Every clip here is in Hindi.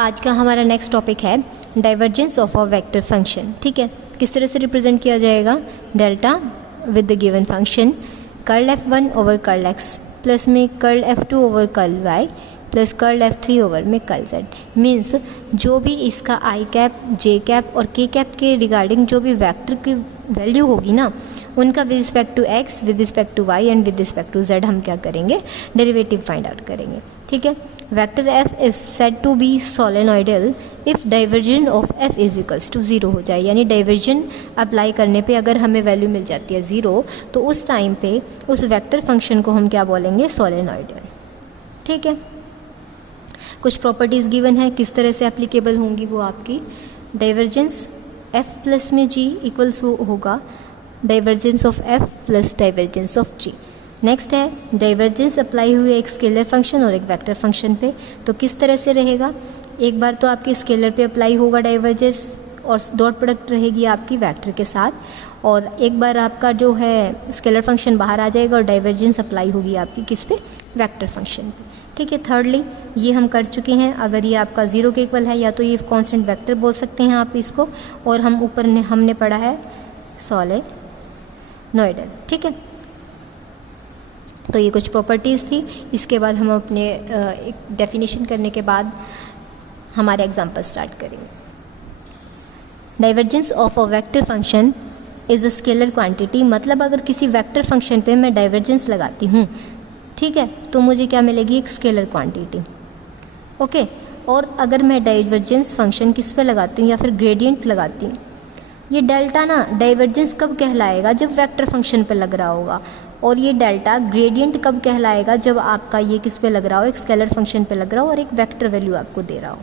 आज का हमारा नेक्स्ट टॉपिक है divergence of a vector function. ठीक है, किस तरह से रिप्रेजेंट किया जाएगा? Delta with the given function curl F1 over curl X plus में curl F2 over curl Y plus curl F3 over में कर्ल Z। मीन्स जो भी इसका आई कैप, जे कैप और के कैप के रिगार्डिंग जो भी वेक्टर की वैल्यू होगी ना, उनका with respect to x, with respect to y and with respect to z हम क्या करेंगे? डेरिवेटिव फाइंड आउट करेंगे। ठीक है, vector f is said to be solenoidal if divergence of f is equals to 0 हो जाए, यानी डाइवर्जन अप्लाई करने पे अगर हमें वैल्यू मिल जाती है 0, तो उस टाइम पे उस वेक्टर फंक्शन को हम क्या बोलेंगे? सोलेनोइडल। ठीक है, कुछ प्रॉपर्टीज़ गिवन है, किस तरह से एप्लीकेबल होंगी वो आपकी। डाइवर्जेंस f प्लस में g इक्वल्स वो होगा divergence of f plus divergence of g। Next है डाइवर्जेंस अप्लाई हुई एक स्केलर फंक्शन और एक वेक्टर फंक्शन पे, तो किस तरह से रहेगा? एक बार तो आपके स्केलर पे अप्लाई होगा डाइवर्जेंस और डॉट प्रोडक्ट रहेगी आपकी वेक्टर के साथ, और एक बार आपका जो है स्केलर फंक्शन बाहर आ जाएगा और डाइवर्जेंस अप्लाई होगी आपकी किस पे? वेक्टर फंक्शन पे। ठीक है, थर्डली ये हम कर चुके हैं, अगर ये आपका 0 के इक्वल है या तो ये कांस्टेंट वेक्टर बोल सकते हैं आप इसको, और हम ऊपर ने हमने पढ़ा है सोलेनोइडल। ठीक है, तो ये कुछ प्रॉपर्टीज़ थी। इसके बाद हम अपने एक डेफिनेशन करने के बाद हमारे एग्जाम्पल स्टार्ट करेंगे। Divergence of a vector function is a scalar quantity, मतलब अगर किसी वेक्टर फंक्शन पे मैं डाइवर्जेंस लगाती हूँ, ठीक है, तो मुझे क्या मिलेगी? एक स्केलर क्वांटिटी। ओके, और अगर मैं डाइवर्जेंस फंक्शन किस पे लगाती हूँ या फिर ग्रेडियंट लगाती हूँ, ये डेल्टा ना डाइवर्जेंस कब कहलाएगा? जब वेक्टर फंक्शन पे लग रहा होगा, और ये डेल्टा ग्रेडियंट कब कहलाएगा? जब आपका ये किस पे लग रहा हो? एक स्केलर फंक्शन पे लग रहा हो और एक वेक्टर वैल्यू आपको दे रहा हो।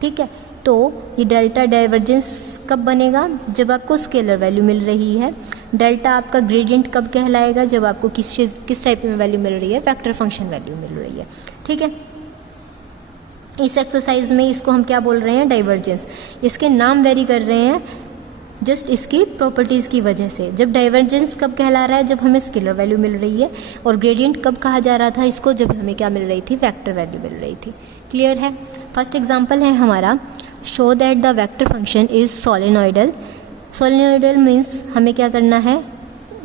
ठीक है, तो ये डेल्टा डाइवर्जेंस कब बनेगा? जब आपको स्केलर वैल्यू मिल रही है। डेल्टा आपका ग्रेडियंट कब कहलाएगा? जब आपको किस टाइप में वैल्यू मिल रही है? वेक्टर फंक्शन वैल्यू मिल रही है। ठीक है, इस एक्सरसाइज में इसको हम क्या बोल रहे हैं? डाइवर्जेंस। इसके नाम वेरी कर रहे हैं जस्ट इसकी प्रॉपर्टीज़ की वजह से। जब डाइवर्जेंस कब कहला रहा है? जब हमें स्केलर वैल्यू मिल रही है। और ग्रेडियंट कब कहा जा रहा था इसको? जब हमें क्या मिल रही थी? वेक्टर वैल्यू मिल रही थी। क्लियर है? फर्स्ट एग्जांपल है हमारा, show that the vector function is solenoidal. Solenoidal means हमें क्या करना है?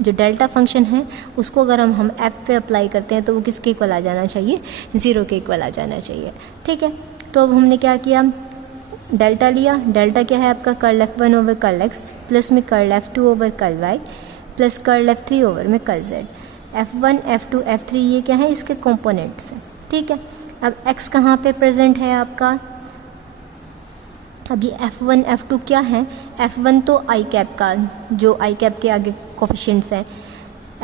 जो डेल्टा फंक्शन है उसको अगर हम एफ पे अप्लाई करते हैं तो वो किसके इक्वल आ जाना चाहिए? 0 के इक्वल आ जाना चाहिए। ठीक है, तो अब हमने क्या किया? डेल्टा लिया। डेल्टा क्या है आपका? Curl F1 over curl X plus में curl F2 over curl Y plus curl F3 over में curl Z। F1, F2, F3 ये क्या है? इसके कंपोनेंट्स हैं। ठीक है, अब X कहाँ पे प्रेजेंट है आपका? अब ये F1, F2 क्या है? F1 तो आई कैप का, जो आई कैप के आगे कोफिशिएंट्स हैं,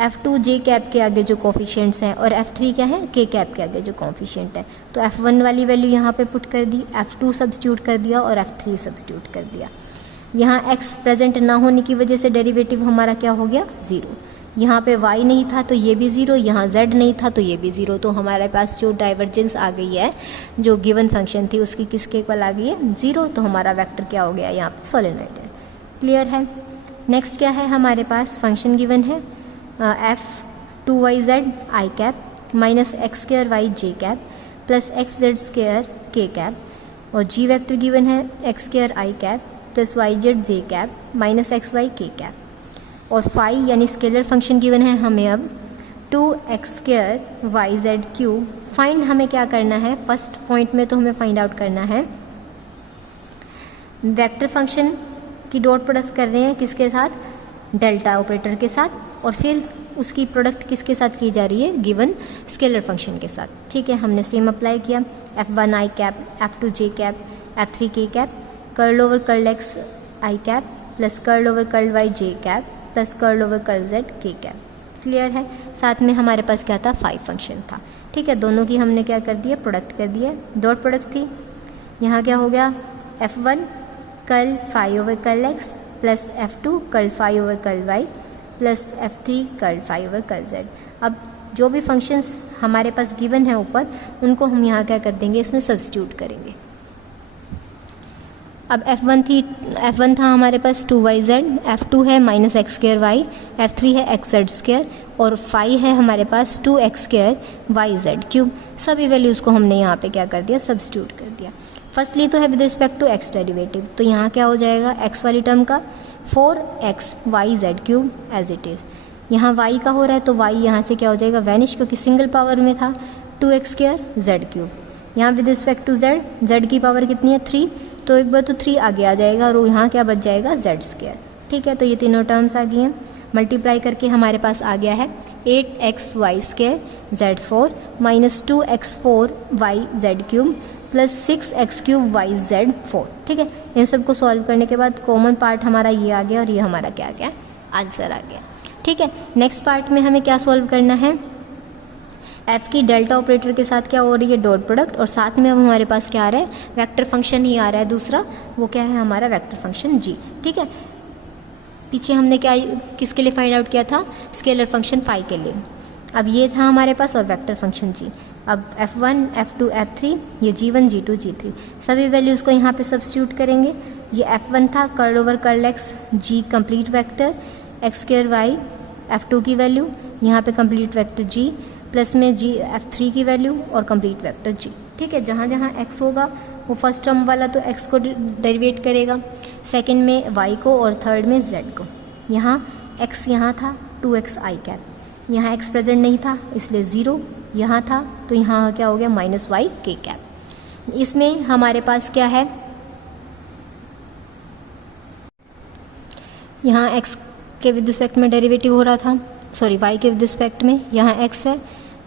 F2 जे कैप के आगे जो कोफिशिएंट्स हैं, और F3 क्या है? के कैप के आगे जो कोफिशिएंट है। तो F1 वाली वैल्यू यहाँ पे पुट कर दी, F2 सब्स्टिट्यूट कर दिया और F3 सब्स्टिट्यूट कर दिया। यहाँ x प्रेजेंट ना होने की वजह से डेरिवेटिव हमारा क्या हो गया? 0। यहाँ पे y नहीं था तो ये भी 0, यहाँ z नहीं था तो ये भी 0। तो हमारे पास जो डाइवर्जेंस आ गई है, जो गिवन फंक्शन थी उसकी किसके इक्वल आ गई है? 0। तो हमारा वेक्टर क्या हो गया यहाँ पे? सोलेनोइडल। क्लियर है? नेक्स्ट क्या है हमारे पास? फंक्शन गिवन है F2yz i cap minus x square y j cap plus x z square k cap, और जी वेक्टर गिवन है x square i cap plus y z j cap minus x y k cap, और फाई यानी स्केलर फंक्शन गिवन है हमें अब 2x square y z cube. Find हमें क्या करना है? फर्स्ट पॉइंट में तो हमें फाइंड आउट करना है वेक्टर फंक्शन की डॉट प्रोडक्ट कर रहे हैं किसके साथ? डेल्टा ऑपरेटर के साथ, और फिर उसकी प्रोडक्ट किसके साथ की जा रही है? गिवन स्केलर फंक्शन के साथ। ठीक है, हमने सेम अप्लाई किया। F1 I cap, F2 J cap, F3 k cap, curl over curl X i cap plus curl over curl Y j cap plus curl over curl Z k cap. Clear है? साथ में हमारे पास क्या था? 5 फंक्शन था। ठीक है, दोनों की हमने क्या कर दिया? प्रोडक्ट कर दिया। डॉट प्रोडक्ट थी, यहाँ क्या हो गया? F1 curl phi over curl X प्लस F2 curl phi over curl Y प्लस F3 curl phi over curl Z। अब जो भी फंक्शंस हमारे पास गिवन है ऊपर, उनको हम यहाँ क्या कर देंगे? इसमें सब्स्टिट्यूट करेंगे। अब F1 था हमारे पास 2yz, F2 है minus x square y, F3 है एक्स जेड स्क्वायर, और फाई है हमारे पास 2x square y z cube. सभी वैल्यूज़ को हमने यहाँ पे क्या कर दिया? सब्स्टिट्यूट कर दिया। फर्स्टली तो है with respect to x derivative, तो यहाँ क्या हो जाएगा एक्स वाली टर्म का 4x y z cube as it is. यहाँ y का हो रहा है तो y यहाँ से क्या हो जाएगा वैनिश, क्योंकि सिंगल पावर में था 2x स्क्वायर z क्यूब। यहाँ विद रिस्पेक्ट टू z की पावर कितनी है 3, तो एक बार तो 3 आगे आ जाएगा और यहाँ क्या बच जाएगा z स्क्वायर। ठीक है, तो ये तीनों टर्म्स आ गई हैं, मल्टीप्लाई करके हमारे पास आ गया है 8xy square z4 minus 2x4 yz cube plus 6x cube yz4। ठीक है, इन सब को सॉल्व करने के बाद कॉमन पार्ट हमारा ये आ गया और ये हमारा क्या आ गया आंसर आ गया। ठीक है, नेक्स्ट पार्ट में हमें क्या सॉल्व करना है, f की डेल्टा ऑपरेटर के साथ क्या हो रही है डॉट प्रोडक्ट, और साथ में अब हमारे पास क्या आ रहा है वेक्टर फंक्शन ही आ रहा है दूसरा, वो क्या है हमारा वेक्टर फंक्शन g। ठीक है, पीछे हमने क्या किसके लिए फाइंड आउट किया था, स्केलर फंक्शन फाई के लिए। अब ये था हमारे पास और वेक्टर फंक्शन g। अब f1 f2 f3 ये g1 g2 g3 सभी वैल्यूज़ को यहाँ पे सब्स्टिट्यूट करेंगे। ये f1 था curl over curl x g complete vector x square y, f2 की वैल्यू यहाँ पे कंप्लीट वेक्टर g प्लस में g f3 की वैल्यू और कंप्लीट वेक्टर g। ठीक है, जहाँ जहाँ x होगा वो फर्स्ट टर्म वाला तो x को डेरिवेट करेगा, सेकंड में y को और थर्ड में z को। यहाँ x यहाँ था 2x i कैप, यहाँ x प्रेजेंट नहीं था इसलिए 0, यहाँ था तो यहाँ क्या हो गया माइनस y k कैप। इसमें हमारे पास क्या है, यहाँ x के विद रिस्पेक्ट में डेरिवेटिव हो रहा था, सॉरी y के विद रिस्पेक्ट में, यहाँ x है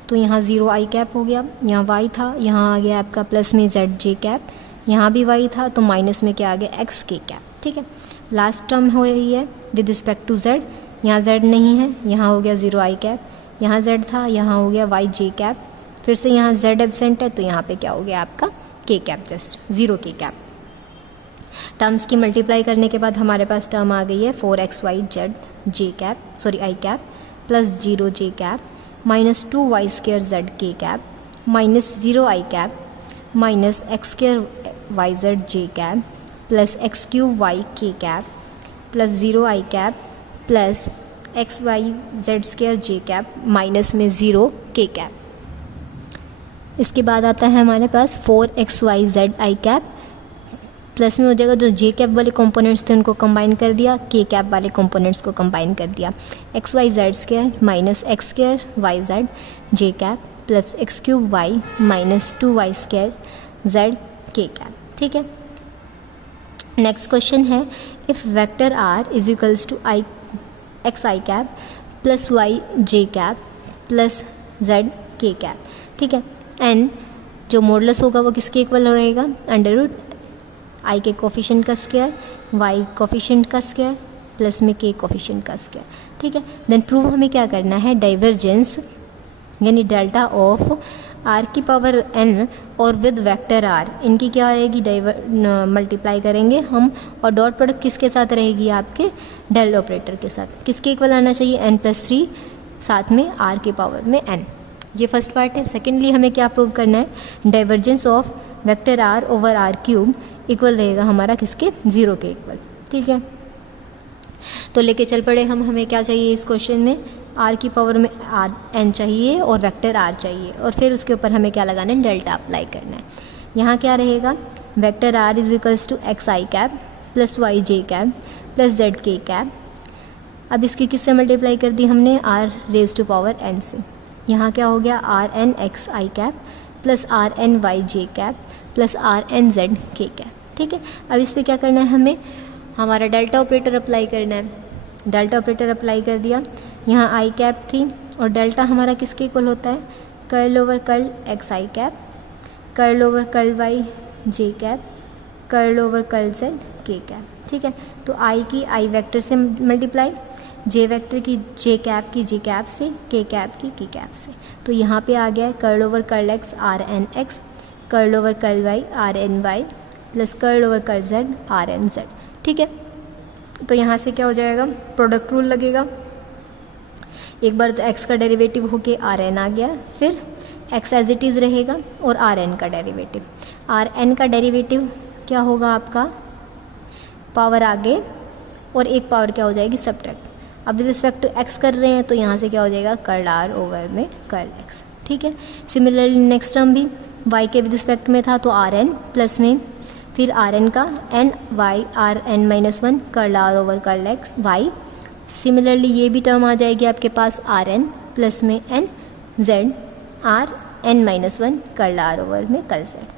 तो यहाँ 0 i कैप हो गया, यहाँ y था, यहाँ आ गया आपका प्लस में z j कैप, यहाँ भी y था तो माइनस में क्या आ गया x k कैप। ठीक है, लास्ट टर्म हो रही है विद रिस्पेक्ट टू z, यहाँ z नहीं है, यहाँ हो गया 0 i कैप, यहाँ z था, यहाँ हो गया y j कैप, फिर से यहाँ z एब्सेंट है तो यहाँ पे क्या हो गया आपका k cap, just 0 k cap. Terms की मल्टीप्लाई करने के बाद हमारे पास टर्म आ गई है 4xy z j cap sorry i cap plus 0 j cap minus 2y square z k cap minus 0 i cap minus x square y z j cap plus x cube y k cap plus 0 i cap plus x y z square j cap minus में 0 k कैप। इसके बाद आता है हमारे पास 4xy z i cap plus में हो जाएगा जो जे कैप वाले कंपोनेंट्स थे उनको कंबाइन कर दिया, k कैप वाले कंपोनेंट्स को कंबाइन कर दिया, x y z square minus x square y z j cap plus x cube y minus 2y square z k cap. ठीक है, नेक्स्ट क्वेश्चन है if vector r is equals to i x i cap plus y j cap plus z k cap. ठीक है, एंड जो मॉडुलस होगा वो किसके इक्वल रहेगा, अंडर रूट आई के कोफिशिएंट का स्क्वायर वाई कोफिशिएंट का स्क्वायर प्लस में के कोफिशिएंट का स्क्वायर। ठीक है, देन प्रूव हमें क्या करना है, डाइवर्जेंस यानी डेल्टा ऑफ आर की पावर n और विद वेक्टर r इनकी क्या रहेगी मल्टीप्लाई करेंगे हम, और डॉट प्रोडक्ट किसके साथ रहेगी आपके डेल ऑपरेटर के साथ, किसके इक्वल आना चाहिए n+3 साथ में r की पावर में n। ये फर्स्ट पार्ट है। सेकेंडली हमें क्या प्रूव करना है, divergence of vector r over r cube equal रहेगा हमारा किसके 0 के इक्वल। ठीक है, तो लेके चल पड़े हम, हमें क्या चाहिए इस क्वेश्चन में, r की पावर में n चाहिए और वेक्टर r चाहिए, और फिर उसके ऊपर हमें क्या लगाना है, डेल्टा अप्लाई करना है। यहाँ क्या रहेगा, vector r is equals to x i cap plus y j cap plus z k cap. अब इसकी किससे मल्टीप्लाई कर दी हमने, r raise to power n से। यहाँ क्या हो गया, r n x i cap plus r n y j cap plus r n z k cap. ठीक है, अब इस पर क्या करना है, हमें हमारा डेल्टा ऑपरेटर अप्लाई करना है। डेल्टा ऑपरेटर अप्लाई कर दिया, यहाँ आई कैप थी और डेल्टा हमारा किसके इक्वल होता है, curl over curl x i cap curl over curl y j cap curl over curl z k cap. ठीक है, तो आई की आई वेक्टर से मल्टीप्लाई, जे वेक्टर की जे कैप से, के कैप की कैप से, तो यहाँ पे आ गया है curl over curl x r n x curl over curl y r n y plus curl over curl z r n z. ठीक है, तो यहाँ से क्या हो जाएगा, प्रोडक्ट रूल लगेगा। एक बार तो x का डेरिवेटिव होके आर एन आ गया, फिर x एज इट इज़ रहेगा और आर एन का डेरिवेटिव। आर एन का डेरिवेटिव क्या होगा आपका, पावर आगे और एक पावर क्या हो जाएगी सब्ट्रैक्ट। अब विद रिस्पेक्ट टू x कर रहे हैं तो यहाँ से क्या हो जाएगा कर्ल r ओवर में कर्ल x। ठीक है, सिमिलरली नेक्स्ट टर्म भी वाई के विद रिस्पेक्ट में था तो आर एन प्लस में फिर आर एन का n y r n minus one curl r over curl x y. Similarly ये भी टर्म आ जाएगी आपके पास आर एन प्लस में n z r n minus one curl r over में कर्ल जेड।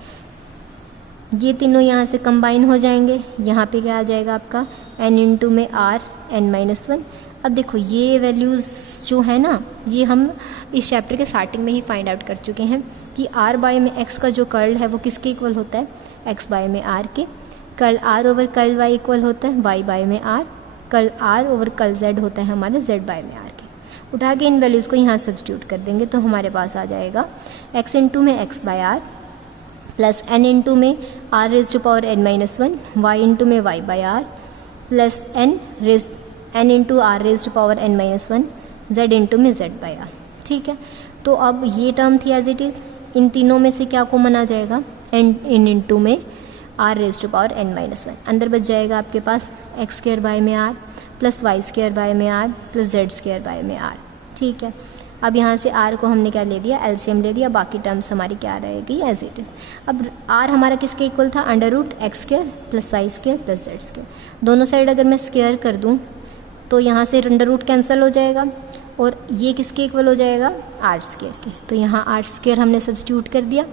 ये तीनों यहाँ से कंबाइन हो जाएंगे। यहाँ पे क्या आ जाएगा आपका एन इंटू में आर एन माइनस वन। अब देखो ये वैल्यूज़ जो है ना, ये हम इस चैप्टर के स्टार्टिंग में ही फाइंड आउट कर चुके हैं कि आर बाय में एक्स का जो कर्ल है वो किसके इक्वल होता है, एक्स बाय में आर के। Curl r over curl y equal होता है वाई बाय में r. Curl r over curl z होता है हमारा जेड बाय में आर के। उठा के इन वैल्यूज़ को यहाँ सब्स्टिट्यूट कर देंगे तो हमारे पास आ जाएगा एक्स इंटू में x by r plus n into में r raise to power n minus one y into में y by r plus n into r raise to power n minus one z into में जेड बाय आर। ठीक है, तो अब ये टर्म थी एज इट इज़। इन तीनों में से क्या कॉमन आ जाएगा, एन इंटू में r raise to power n minus one. अंदर बच जाएगा आपके पास एक्स स्क्वायर बाय में r plus y square by में r plus z square by में आर। ठीक है, अब यहाँ से आर को हमने क्या ले दिया, एलसीएम ले दिया। बाकी टर्म्स हमारी क्या रहेगी, एज इट इज़। अब आर हमारा किसके इक्वल था, under root x square plus y square plus z square. दोनों साइड अगर मैं स्क्वायर कर दूँ तो यहाँ से अंडर रूट कैंसिल हो जाएगा और ये किसके इक्वल हो जाएगा, आर स्क्वायर के। तो यहाँ आर स्क्वायर हमने सब्स्टिट्यूट कर दिया।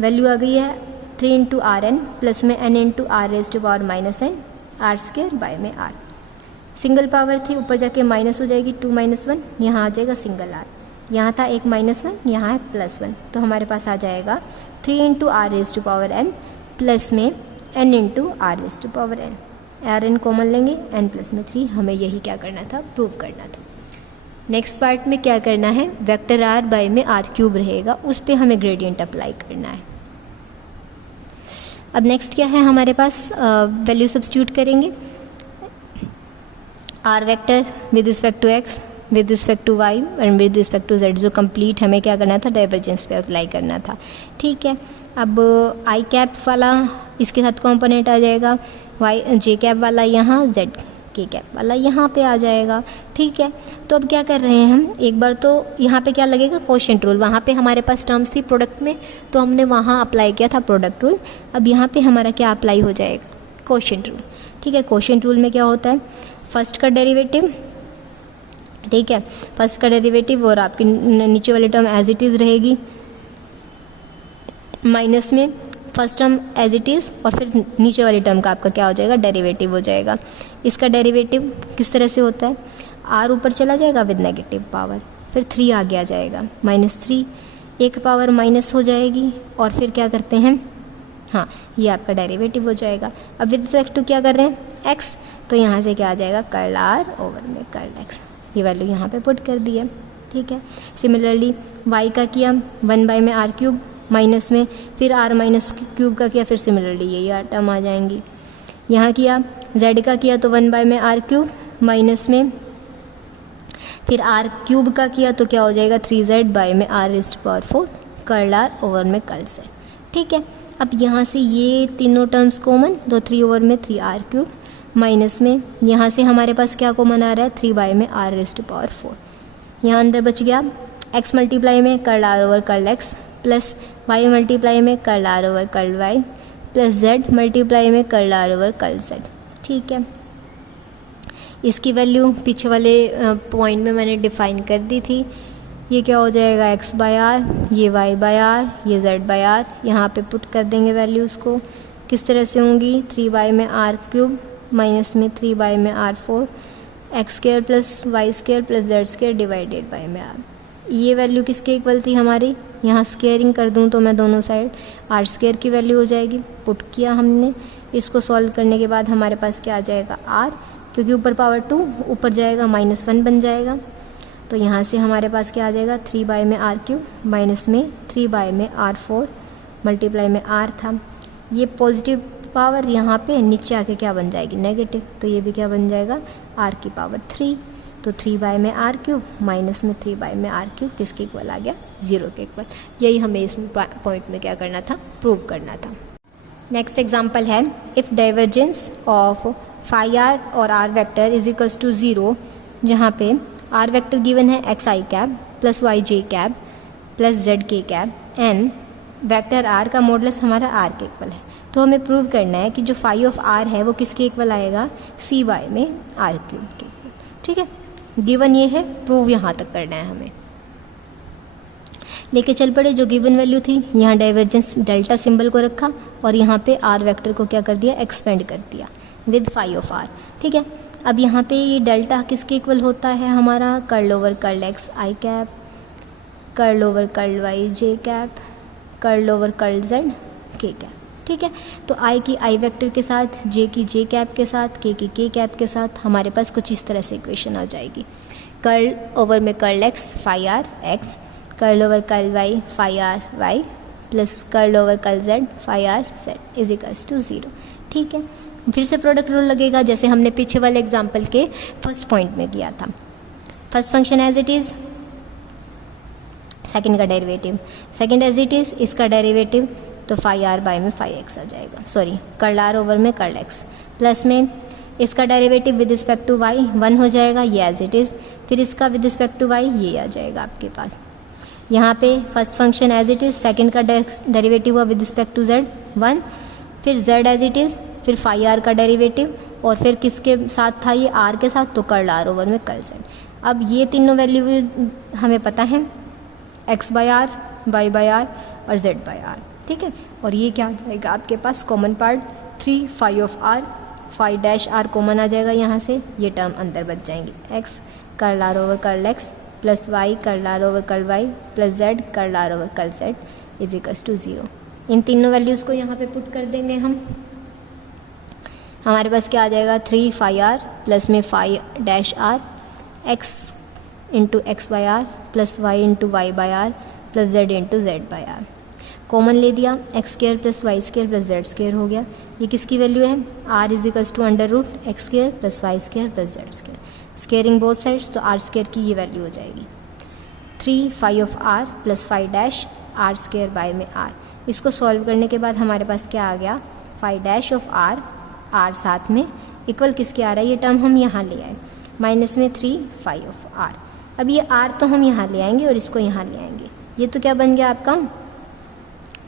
वैल्यू आ गई है 3 इंटू आर एन प्लस में n into r raise to power minus n r square by में आर। सिंगल पावर थी, ऊपर जाके माइनस हो जाएगी 2 माइनस वन, यहाँ आ जाएगा सिंगल आर। यहाँ था एक माइनस वन, यहाँ है प्लस वन। तो हमारे पास आ जाएगा 3 into r raise to power n plus में n into r raise to power n. R n common लेंगे, एन प्लस में 3। हमें यही क्या करना था, प्रूव करना था। नेक्स्ट पार्ट में क्या करना है, वेक्टर आर बाय में आर क्यूब रहेगा, उस पर हमें ग्रेडियंट अप्लाई करना है। अब नेक्स्ट क्या है हमारे पास, वैल्यू सब्स्टिट्यूट करेंगे। R vector with respect to x with respect to y and with respect to z, जो कंप्लीट हमें क्या करना था, डाइवर्जेंस पे अप्लाई करना था। ठीक है, अब आई कैप वाला इसके साथ कॉम्पोनेंट आ जाएगा, वाई जे कैप वाला यहाँ, जेड के कैप वाला यहाँ पे आ जाएगा। ठीक है, तो अब क्या कर रहे हैं हम, एक बार तो यहाँ पे क्या लगेगा, कोशेंट रूल। वहाँ पे हमारे पास टर्म्स थी प्रोडक्ट में तो हमने वहाँ अप्लाई किया था प्रोडक्ट रूल। अब यहाँ पे हमारा क्या अप्लाई हो जाएगा, कोशेंट रूल। ठीक है, कोशेंट रूल में क्या होता है, फर्स्ट का डेरिवेटिव, ठीक है, फर्स्ट का डेरिवेटिव और आपकी नीचे वाली टर्म एज इट इज़ रहेगी, माइनस में first term as it is और फिर नीचे वाली टर्म का आपका क्या हो जाएगा, डेरिवेटिव हो जाएगा। इसका डेरिवेटिव किस तरह से होता है, आर ऊपर चला जाएगा विद नेगेटिव पावर, फिर 3 आगे आ जाएगा, -3, एक पावर माइनस हो जाएगी और फिर क्या करते हैं, हाँ ये आपका डेरिवेटिव हो जाएगा। अब विद रिस्पेक्ट टू क्या कर रहे हैं, एक्स, तो यहाँ से क्या आ जाएगा, कर्ल आर ओवर में कर्ल एक्स। ये वैल्यू यहाँ पे पुट कर दी है। ठीक है, सिमिलरली वाई का किया 1 बाय में आर क्यूब माइनस में, फिर आर माइनस क्यूब का किया, फिर सिमिलरली ये टर्म आ जाएंगी। यहाँ किया जेड का किया तो 1 बाय में आर क्यूब माइनस में, फिर आर क्यूब का किया तो क्या हो जाएगा, 3z बाय में r raise to power 4 curl r over में कर्ल जेड। ठीक है, अब यहाँ से ये तीनों टर्म्स कॉमन, तो 3 ओवर में 3 आर क्यूब माइनस में, यहाँ से हमारे पास क्या कॉमन आ रहा है, 3 बाय में आर रेज़ टू पावर 4। यहाँ अंदर बच गया x मल्टीप्लाई में curl r over curl x plus y multiply में curl r over curl y plus z multiply में curl r over curl z. ठीक है, इसकी वैल्यू पीछे वाले पॉइंट में मैंने डिफाइन कर दी थी। ये क्या हो जाएगा, x बाय आर, ये y बाय आर, ये z बाय आर। यहाँ पे पुट कर देंगे वैल्यूज़ को, किस तरह से होंगी, 3 बाय में आर क्यूब माइनस में 3 बाय में r 4 x square plus y square plus z square divided by में आर। ये वैल्यू किसके इक्वल थी हमारी, यहाँ स्क्वेयरिंग कर दूँ तो मैं दोनों साइड आर स्क्वायर की वैल्यू हो जाएगी। पुट किया हमने, इसको सॉल्व करने के बाद हमारे पास क्या आ जाएगा, आर, क्योंकि ऊपर पावर 2 ऊपर जाएगा -1 बन जाएगा। तो यहाँ से हमारे पास क्या आ जाएगा, 3 बाय में आर क्यूब माइनस में 3 बाय में आर 4 मल्टीप्लाई में आर था। ये पॉजिटिव पावर यहाँ पे नीचे आके क्या बन जाएगी, नेगेटिव, तो ये भी क्या बन जाएगा, आर की पावर 3। तो 3 बाय में आर क्यूब माइनस में 3 बाय में आर क्यूब किसके इक्वल आ गया, 0 के इक्वल। यही हमें इस पॉइंट में क्या करना था, प्रूव करना था। नेक्स्ट एग्जांपल है, if divergence of phi r और r vector is equals to 0, जहाँ पे आर वेक्टर गिवन है x i cap plus y j cap plus z k cap and vector r का मॉडुलस हमारा आर के इक्वल है। तो हमें प्रूव करना है कि जो फाई ऑफ आर है वो किसके इक्वल आएगा, सी वाई में आर क्यूब के इक्वल। ठीक है, गिवन ये है, प्रूव यहाँ तक करना है हमें। लेके चल पड़े, जो गिवन वैल्यू थी यहाँ डाइवर्जेंस डेल्टा सिंबल को रखा और यहाँ पे आर वेक्टर को क्या कर दिया, एक्सपेंड कर दिया विद फाई ऑफ आर। ठीक है, अब यहाँ पे ये डेल्टा किसके इक्वल होता है हमारा, curl over curl x i cap, curl over curl y j cap, curl over curl z k cap. ठीक है, तो आई की आई वेक्टर के साथ, जे की जे कैप के साथ, के की के कैप के साथ हमारे पास कुछ इस तरह से इक्वेशन आ जाएगी। कर्ल ओवर में curl x phi r x, curl over curl y phi r y plus curl over curl z phi r z is equals to 0। ठीक है, फिर से प्रोडक्ट रूल लगेगा जैसे हमने पीछे वाले एग्जाम्पल के फर्स्ट पॉइंट में किया था। First function as it is, second का derivative, second as it is, इसका डेरिवेटिव तो फाई आर बाय में फाई एक्स आ जाएगा, सॉरी कर्ल आर ओवर में कर्ल एक्स, प्लस में इसका derivative with respect to y 1 हो जाएगा, ये एज इट इज़, फिर इसका विद रिस्पेक्ट टू वाई ये आ जाएगा आपके पास। यहाँ पे first function as it is, second का डेरिवेटिव हुआ विद रिस्पेक्ट टू जेड 1, फिर जेड एज इट इज़, फिर फाई आर का डेरिवेटिव और फिर किसके साथ था ये आर के साथ, तो कर्ल आर ओवर में कर्ल जेड। अब ये तीनों वैल्यू हमें पता है, x by r, y by r और जेड बाय आर। ठीक है, और ये क्या आ जाएगा आपके पास common part 3 phi of r, phi dash r common आ जाएगा यहाँ से, ये टर्म अंदर बच जाएंगे, x curl r over curl x plus y curl r over curl y plus Z curl r over curl z is equals to 0। इन तीनों वैल्यूज़ को यहाँ पे पुट कर देंगे हम, हमारे पास क्या आ जाएगा 3 फाई आर प्लस में phi dash r x into x by r plus y into y by r plus z into z by r. Common ले दिया, x square plus y square plus z square हो गया। ये किसकी वैल्यू है, r is equals to under root x square plus y square plus z square, squaring both sides, तो आर स्केयर की ये वैल्यू हो जाएगी 3 phi of r plus phi dash r square by में आर। इसको सॉल्व करने के बाद हमारे पास क्या आ गया, phi dash of r, r साथ में इक्वल किसके आ रहा है, ये टर्म हम यहाँ ले आए, माइनस में 3 फाई ऑफ आर। अब ये आर तो हम यहाँ ले आएंगे और इसको यहाँ ले आएंगे, ये तो क्या बन गया आपका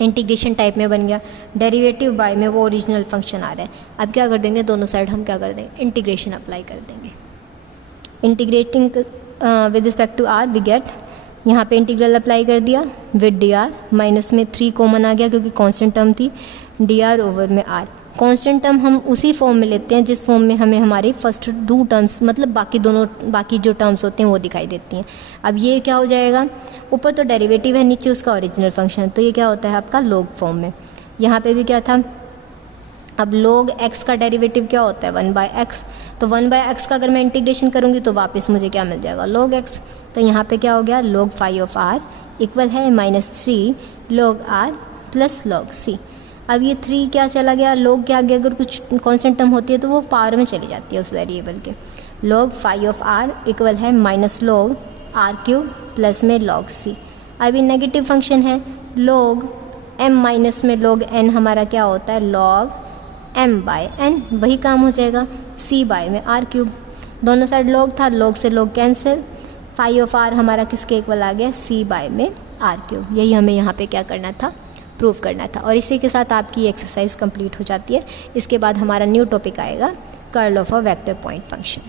इंटीग्रेशन टाइप में बन गया, डेरिवेटिव बाय में वो ओरिजिनल फंक्शन आ रहा है। अब क्या कर देंगे, दोनों साइड हम क्या कर देंगे, इंटीग्रेशन अप्लाई कर देंगे। Integrating with respect to R we get, यहाँ पे इंटीग्रल अप्लाई कर दिया विद डी आर, माइनस में 3 कॉमन आ गया क्योंकि कांस्टेंट टर्म थी, डी आर ओवर में आर। कांस्टेंट टर्म हम उसी फॉर्म में लेते हैं जिस फॉर्म में हमें हमारी फर्स्ट 2 टर्म्स मतलब बाकी जो टर्म्स होते हैं वो दिखाई देती हैं। अब ये क्या हो जाएगा, ऊपर तो डेरिवेटिव है, नीचे उसका ओरिजिनल फंक्शन, तो ये क्या होता है आपका लॉग फॉर्म में। यहाँ पे भी क्या था, अब log x का डेरिवेटिव क्या होता है 1/x, तो 1/x का अगर मैं इंटीग्रेशन करूँगी तो वापस मुझे क्या मिल जाएगा log x। तो यहाँ पे क्या हो गया log phi of r equal है -3 log r plus log c। अब ये 3 क्या चला गया, log के आगे अगर कुछ कांस्टेंट टर्म होती है तो वो पावर में चली जाती है उस वेरिएबल के। log phi of r equal है -log r क्यूब प्लस में log c। अब ये नेगेटिव फंक्शन है, log m माइनस में log n हमारा क्या होता है log m बाय n, वही काम हो जाएगा c बाय में r क्यूब। दोनों साइड log था, log से log cancel, phi of r हमारा किसके इक्वल आ गया c बाय में r क्यूब। यही हमें यहाँ पे क्या करना था, प्रूव करना था। और इसी के साथ आपकी एक्सरसाइज कंप्लीट हो जाती है। इसके बाद हमारा न्यू टॉपिक आएगा curl of a vector point function.